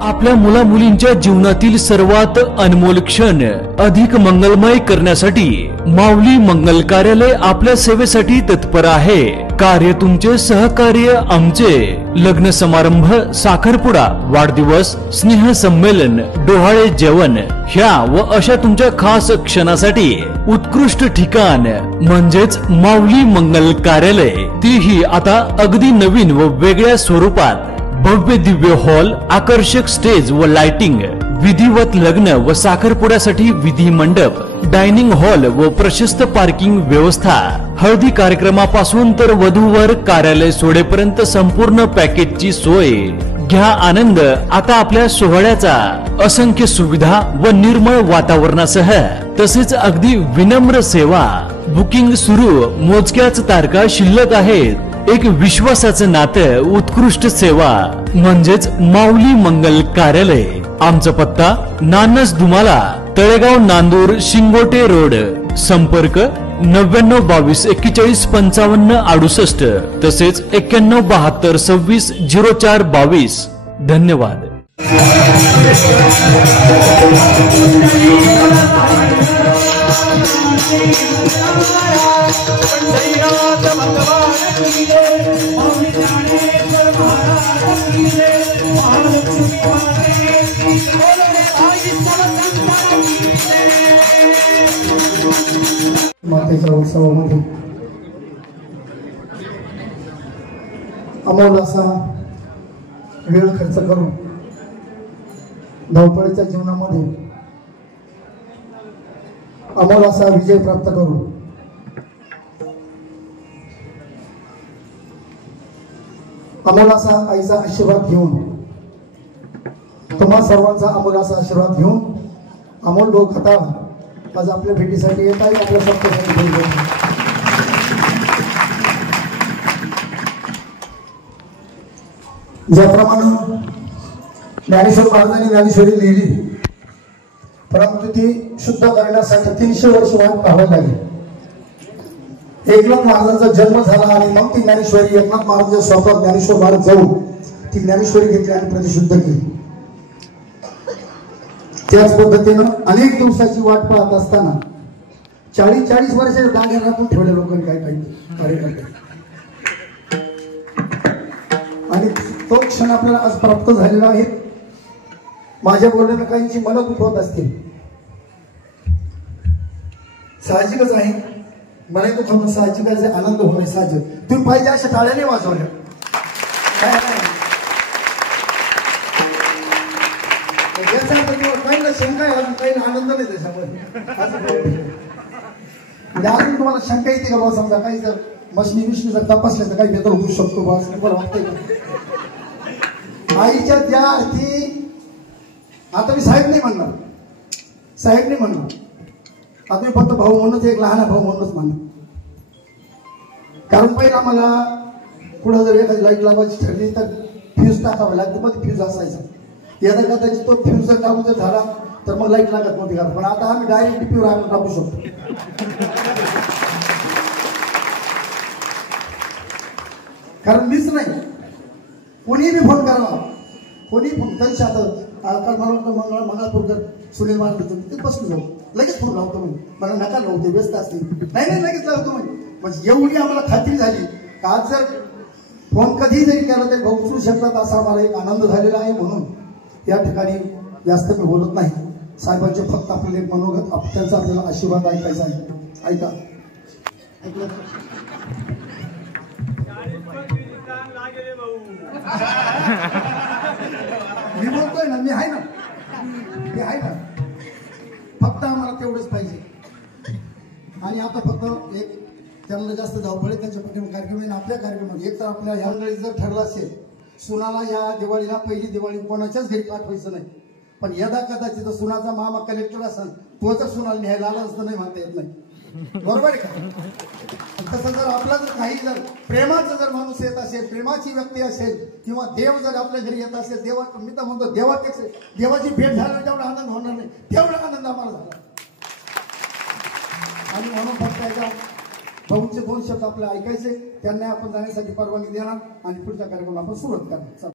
आपल्या मुला मुलींच्या जीवनातील सर्वात अनमोल क्षण अधिक मंगलमय करण्यासाठी माऊली मंगल कार्यालय आपल्या सेवेसाठी तत्पर आहे। कार्य तुमचे, सहकार्य आमचे। लग्न समारंभ, साखरपुडा, वाढदिवस, स्नेह संमेलन, डोहाळे जेवण ह्या व अशा तुमच्या खास क्षणासाठी उत्कृष्ट ठिकाण म्हणजेच माऊली मंगल कार्यालय, तीही आता अगदी नवीन व वेगळ्या स्वरूपात। भव्य दिव्य हॉल, आकर्षक स्टेज व लाइटिंग, विधिवत लग्न व साखरपुड्यासाठी विधी मंडप, डायनिंग हॉल व प्रशस्त पार्किंग व्यवस्था। हळदी कार्यक्रमापासून तर वधूवर कार्यालय सोडेपर्यंत संपूर्ण पॅकेजची सोय। घ्या आनंद आता आपल्या सोहळ्याचा। असंख्य सुविधा व निर्मळ वातावरणासह तसेच अगदी विनम्र सेवा। बुकिंग सुरू, मोजक्याच तारखा शिल्लक आहेत। एक विश्वासाचं नातं, उत्कृष्ट सेवा म्हणजेच माऊली मंगल कार्यालय। आमचा पत्ता नानस दुमाला, तळेगाव, नांदूर, शिंगोटे रोड। संपर्क 99 22 41 55 68 तसेच 91 72 26 04 22। धन्यवाद। मातेच्या उत्सवामध्ये अमोल असा वेळ खर्च करून धावपळीच्या जीवनामध्ये अमोल असा विजय प्राप्त करू अमोल असा आईचा आशीर्वाद घेऊन तुम्हा सर्वांचा अमोल असा आशीर्वाद घेऊन अमोल भाऊ खताळ आज आपल्या भेटीसाठी येत आहे, आपल्या सत्तेसाठी ज्याप्रमाणे ज्ञानेश्वर महाराजांनी ज्ञानेश्वरी लिहिली, परंतु ती शुद्ध करण्यासाठी 300 वर्ष वाट पाहावी लागली। एकनाथ महाराजांचा जन्म झाला आणि मग ती ज्ञानेश्वरी एकनाथ महाराजांच्या स्वतः ज्ञानेश्वर महाराज जाऊन ती ज्ञानेश्वरी घेतली आणि प्रतिशुद्ध केली। त्याच पद्धतीनं अनेक दिवसाची वाट पाहत असताना 40-40 वर्षाच्या जागेवर राखून ठेवले लोकांनी काही कार्यकर्ते, आणि तो क्षण आपल्याला आज प्राप्त झालेला आहे। माझ्या बोलण्याने काहींची मन दुखवत असतील, साहजिकच आहे। मला दुखवणं साहजिक आहे, आनंद होणे साहजिक। तुम्ही पाहिजे अशा टाळ्याने वाजवल्या, काही शंका आहे, अजून काही आनंद नाही त्याच्यामध्ये। अजून तुम्हाला शंका येते का बाबा, समजा काही जर मशनी विष्णू जर तपासल्या तर काही बेदर होऊ शकतो बा, असं तुम्हाला वाटतंय का? आईच्या त्या अर्थी आता मी साहेब नाही म्हणणार, साहेब नाही म्हणणार, आता मी फक्त भाऊ म्हणूनच, एक लहान भाऊ म्हणूनच म्हणणार। कारण पहिला मला पुढे जर एखादी लाईट लावायची ठरली तर फ्यूज टाकावं लागतं, मग फ्यूज असायचा। यदा कदाचित तो फ्यूज जर टाकून जर झाला तर मग लाईट लागत नव्हती, पण आता आम्ही डायरेक्ट डीपीवर आणून टाकू शकतो। कारण मीच नाही, कोणी बी फोन करावा, कोणी फोन त्यांच्या आता मला वाटतं मंगळापूरकर सुनील महाराज ते बसून जाऊ, लगेच फोन लावतो म्हणजे, मला नका लावते, व्यस्त असते, नाही लगेच लावतो म्हणजे एवढी आम्हाला खात्री झाली का आज जर फोन कधी जरी केला तरी भाऊ उचलू शकतात, असा मला एक आनंद झालेला आहे। म्हणून या ठिकाणी जास्त मी बोलत नाही। साहेबांचे फक्त आपल्याला एक मनोगत, त्यांचा आपल्याला आशीर्वाद ऐकायचा आहे। ऐका, मी बोलतोय ना, मी आहे ना, मी आहे ना, फक्त आम्हाला तेवढंच पाहिजे। आणि आता फक्त एक त्यांना जास्त धावपळे त्यांच्या पाठीमागे कार्यक्रम, आपल्या कार्यक्रमामध्ये एक तर आपल्या ह्या मंडळी जर ठरलं असेल सुनाला या दिवाळीला, पहिली दिवाळी कोणाच्याच घरी पाठवायचं नाही, पण यदा कदाचित सुनाचा मामा कलेक्टर असेल, तो जर सुनाला न्यायला आला असतं नाही म्हणता येत नाही, बरोबर आहे का? तसं जर आपला जर काही जर प्रेमाचा जर माणूस येत असेल, प्रेमाची व्यक्ती असेल, किंवा देव जर आपल्या घरी येत असेल, देवा मी तर म्हणतो देवाची भेट झाल्यावर जेवढा आनंद होणार नाही तेवढा आनंद आम्हाला झाला। आणि म्हणून फक्त एकदा भाऊचे 2 शब्द आपल्याला ऐकायचे, त्यांना आपण जाण्यासाठी परवानगी देणार आणि पुढचा कार्यक्रम आपण सुरुवात करणार।